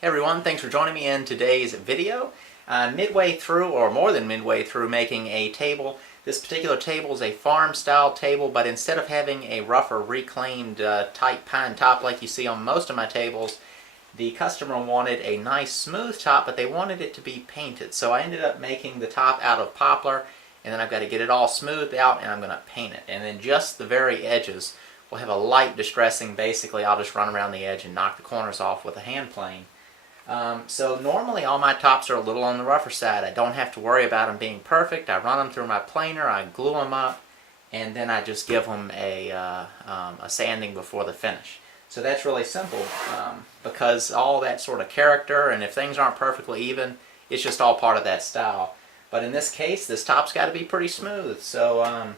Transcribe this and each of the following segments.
Hey everyone, thanks for joining me in today's video. Midway through, or more than midway through, making a table. This particular table is a farm style table, but instead of having a rougher reclaimed tight pine top like you see on most of my tables, the customer wanted a nice smooth top, but they wanted it to be painted. So I ended up making the top out of poplar, and then I've got to get it all smoothed out and I'm going to paint it. And then just the very edges will have a light distressing. Basically I'll just run around the edge and knock the corners off with a hand plane. So normally all my tops are a little on the rougher side. I don't have to worry about them being perfect. I run them through my planer, I glue them up, and then I just give them a sanding before the finish. So that's really simple because all that sort of character, and if things aren't perfectly even, it's just all part of that style. But in this case, this top's got to be pretty smooth. So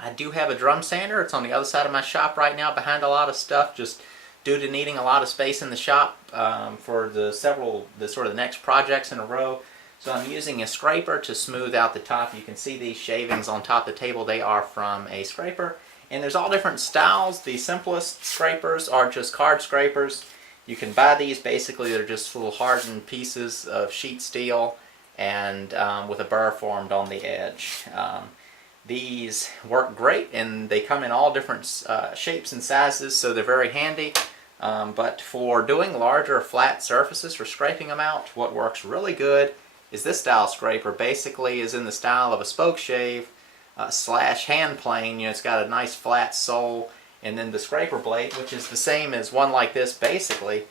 I do have a drum sander. It's on the other side of my shop right now behind a lot of stuff, just due to needing a lot of space in the shop for the next projects in a row. So I'm using a scraper to smooth out the top. You can see these shavings on top of the table. They are from a scraper. And there's all different styles. The simplest scrapers are just card scrapers. You can buy these. Basically they're just little hardened pieces of sheet steel and with a burr formed on the edge. These work great, and they come in all different shapes and sizes, so they're very handy. But for doing larger flat surfaces, for scraping them out, what works really good is this style scraper. Basically is in the style of a spoke shave slash hand plane. You know, it's got a nice flat sole, and then the scraper blade, which is the same as one like this basically,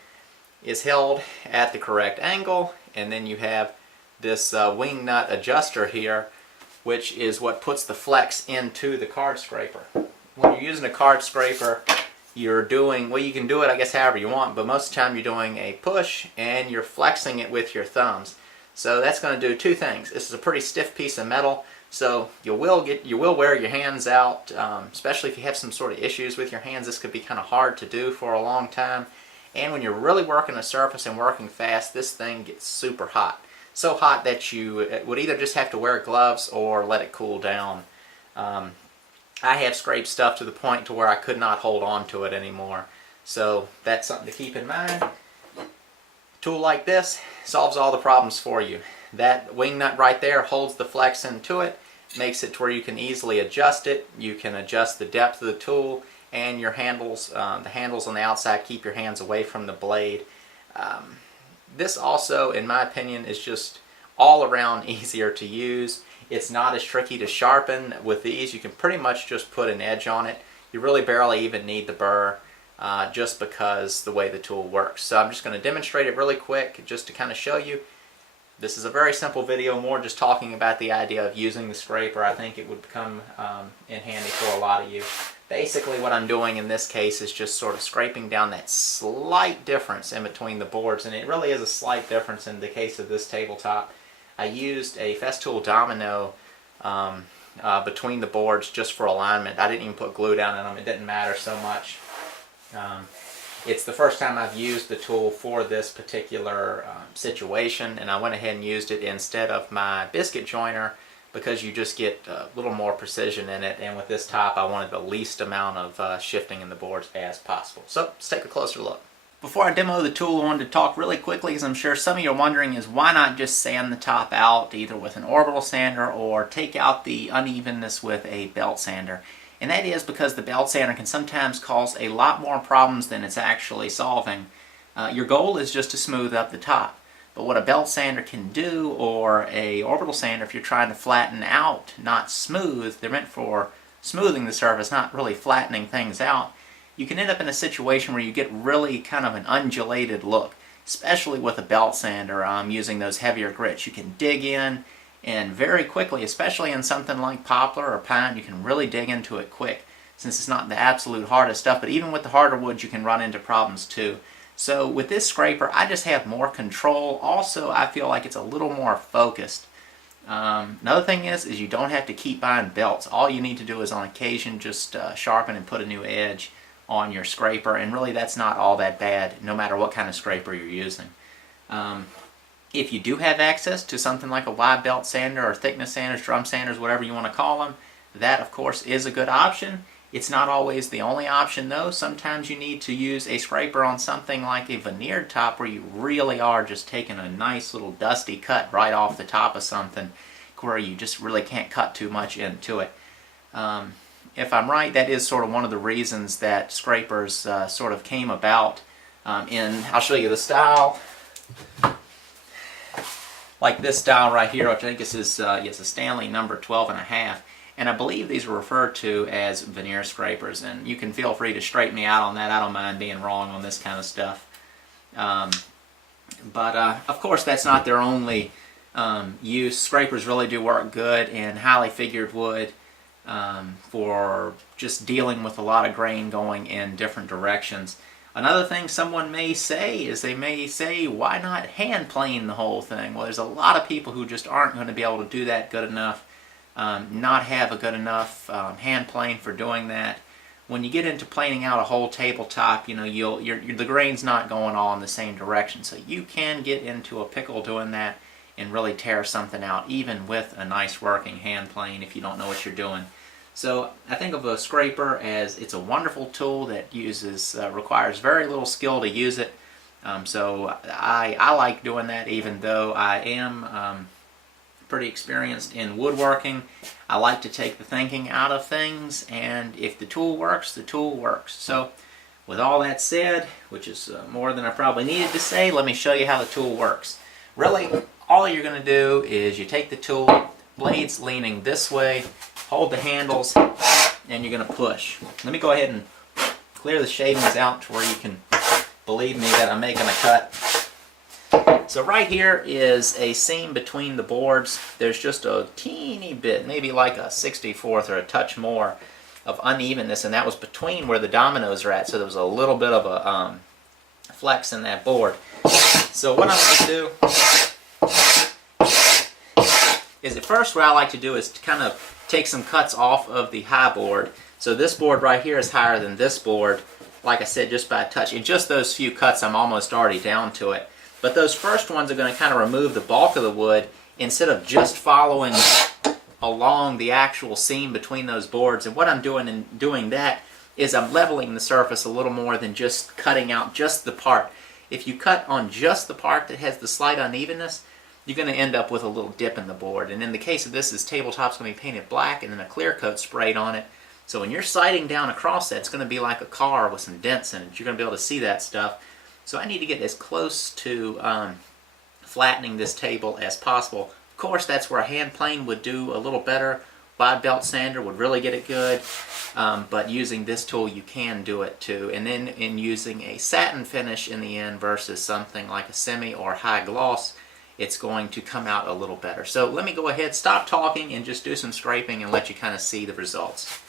is held at the correct angle, and then you have this wing nut adjuster here, which is what puts the flex into the card scraper. When you're using a card scraper, you're doing, well, you can do it I guess however you want, but most of the time you're doing a push and you're flexing it with your thumbs. So that's going to do two things. This is a pretty stiff piece of metal, so you will wear your hands out, especially if you have some sort of issues with your hands. This could be kind of hard to do for a long time. And when you're really working a surface and working fast, this thing gets super hot. So hot that you would either just have to wear gloves or let it cool down. I have scraped stuff to the point to where I could not hold on to it anymore. So that's something to keep in mind. A tool like this solves all the problems for you. That wing nut right there holds the flex into it, makes it to where you can easily adjust it. You can adjust the depth of the tool, and your handles, the handles on the outside, keep your hands away from the blade. This also, in my opinion, is just all around easier to use. It's not as tricky to sharpen. With these, you can pretty much just put an edge on it. You really barely even need the burr, just because the way the tool works. So I'm just going to demonstrate it really quick just to kind of show you. This is a very simple video, more just talking about the idea of using the scraper. I think it would come in handy for a lot of you. Basically what I'm doing in this case is just sort of scraping down that slight difference in between the boards, and it really is a slight difference in the case of this tabletop. I used a Festool domino between the boards just for alignment. I didn't even put glue down in them. It didn't matter so much. It's the first time I've used the tool for this particular situation, and I went ahead and used it instead of my biscuit joiner because you just get a little more precision in it, and with this top I wanted the least amount of shifting in the boards as possible. So let's take a closer look. Before I demo the tool, I wanted to talk really quickly, because I'm sure some of you are wondering, is why not just sand the top out either with an orbital sander or take out the unevenness with a belt sander. And that is because the belt sander can sometimes cause a lot more problems than it's actually solving. Your goal is just to smooth up the top. But what a belt sander can do, or a orbital sander, if you're trying to flatten out, not smooth, they're meant for smoothing the surface, not really flattening things out, you can end up in a situation where you get really kind of an undulated look, especially with a belt sander using those heavier grits. You can dig in, and very quickly, especially in something like poplar or pine, you can really dig into it quick, since it's not the absolute hardest stuff. But even with the harder woods, you can run into problems too. So with this scraper, I just have more control. Also, I feel like it's a little more focused. Another thing is you don't have to keep buying belts. All you need to do is on occasion just sharpen and put a new edge on your scraper, and really that's not all that bad no matter what kind of scraper you're using. If you do have access to something like a wide belt sander or thickness sanders, drum sanders, whatever you want to call them, that of course is a good option. It's not always the only option though. Sometimes you need to use a scraper on something like a veneered top where you really are just taking a nice little dusty cut right off the top of something where you just really can't cut too much into it. If I'm right, that is sort of one of the reasons that scrapers sort of came about. I'll show you the style. Like this style right here, which I think this is it's a Stanley number 12.5. And I believe these are referred to as veneer scrapers, and you can feel free to straighten me out on that. I don't mind being wrong on this kind of stuff. But of course, that's not their only use. Scrapers really do work good in highly figured wood for just dealing with a lot of grain going in different directions. Another thing someone may say is they may say, why not hand plane the whole thing? Well, there's a lot of people who just aren't going to be able to do that good enough. Not have a good enough hand plane for doing that. When you get into planing out a whole tabletop, you know, the grain's not going all in the same direction. So you can get into a pickle doing that and really tear something out, even with a nice working hand plane if you don't know what you're doing. So I think of a scraper as it's a wonderful tool that requires very little skill to use it. So I like doing that, even though I am pretty experienced in woodworking. I like to take the thinking out of things, and if the tool works, the tool works. So with all that said, which is more than I probably needed to say, let me show you how the tool works. Really, all you're going to do is you take the tool, blades leaning this way, hold the handles, and you're going to push. Let me go ahead and clear the shavings out to where you can believe me that I'm making a cut. So right here is a seam between the boards. There's just a teeny bit, maybe like a 64th or a touch more of unevenness, and that was between where the dominoes are at, so there was a little bit of a flex in that board. So what I'm going to do is, at first what I like to do is to kind of take some cuts off of the high board. So this board right here is higher than this board, like I said, just by a touch. In just those few cuts, I'm almost already down to it. But those first ones are going to kind of remove the bulk of the wood instead of just following along the actual seam between those boards. And what I'm doing in doing that is I'm leveling the surface a little more than just cutting out just the part. If you cut on just the part that has the slight unevenness, you're going to end up with a little dip in the board. And in the case of this, tabletop's going to be painted black and then a clear coat sprayed on it. So when you're sighting down across that, it's going to be like a car with some dents in it. You're going to be able to see that stuff. So I need to get as close to flattening this table as possible. Of course, that's where a hand plane would do a little better. Wide belt sander would really get it good. But using this tool, you can do it too. And then in using a satin finish in the end versus something like a semi or high gloss, it's going to come out a little better. So let me go ahead, stop talking, and just do some scraping and let you kind of see the results.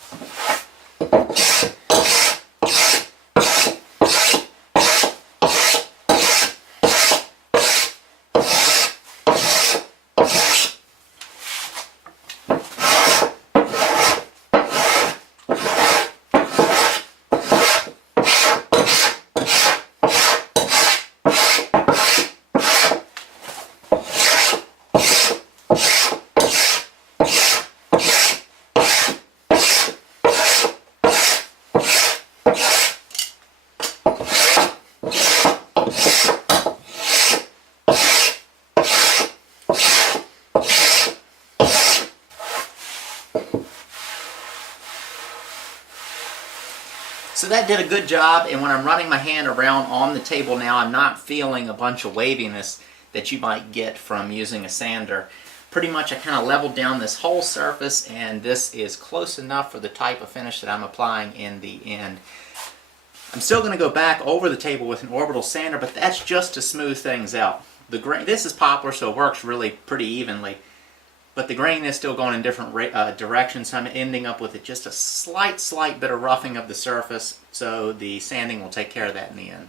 So that did a good job, and when I'm running my hand around on the table now, I'm not feeling a bunch of waviness that you might get from using a sander. Pretty much I kind of leveled down this whole surface, and this is close enough for the type of finish that I'm applying in the end. I'm still going to go back over the table with an orbital sander, but that's just to smooth things out. This is poplar, so it works really pretty evenly. But the grain is still going in different directions, so I'm ending up with just a slight bit of roughing of the surface, so the sanding will take care of that in the end.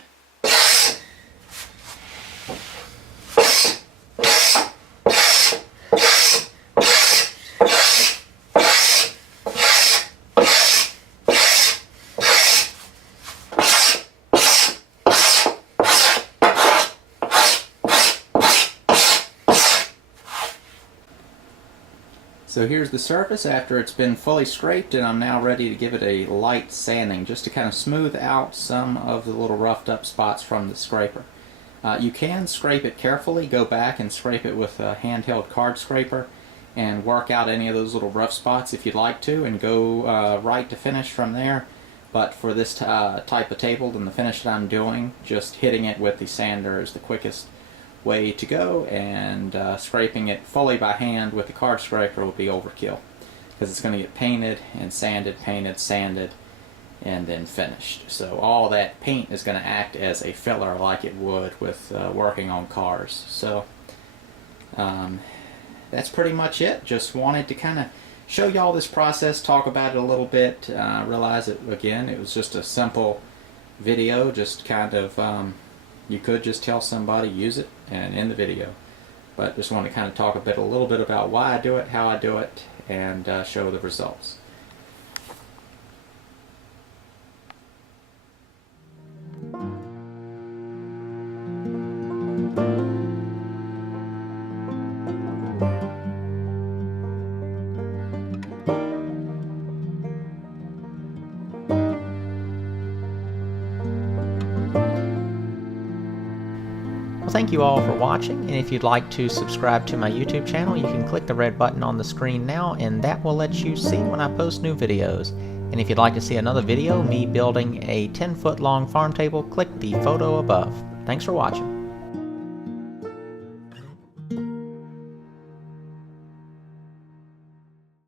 So here's the surface after it's been fully scraped, and I'm now ready to give it a light sanding just to kind of smooth out some of the little roughed up spots from the scraper. You can scrape it carefully, go back and scrape it with a handheld card scraper and work out any of those little rough spots if you'd like to, and go right to finish from there. But for this type of table and the finish that I'm doing, just hitting it with the sander is the quickest way to go, and scraping it fully by hand with the card scraper will be overkill, because it's going to get painted and sanded, painted, sanded, and then finished. So all that paint is going to act as a filler like it would with working on cars. So that's pretty much it. Just wanted to kind of show y'all this process, talk about it a little bit. Realize it again, it was just a simple video, just kind of you could just tell somebody use it and end the video, but just want to kind of talk a little bit about why I do it, how I do it, and show the results. Well, thank you all for watching, and if you'd like to subscribe to my YouTube channel, you can click the red button on the screen now, and that will let you see when I post new videos. And if you'd like to see another video, me building a 10-foot long farm table, click the photo above. Thanks for watching.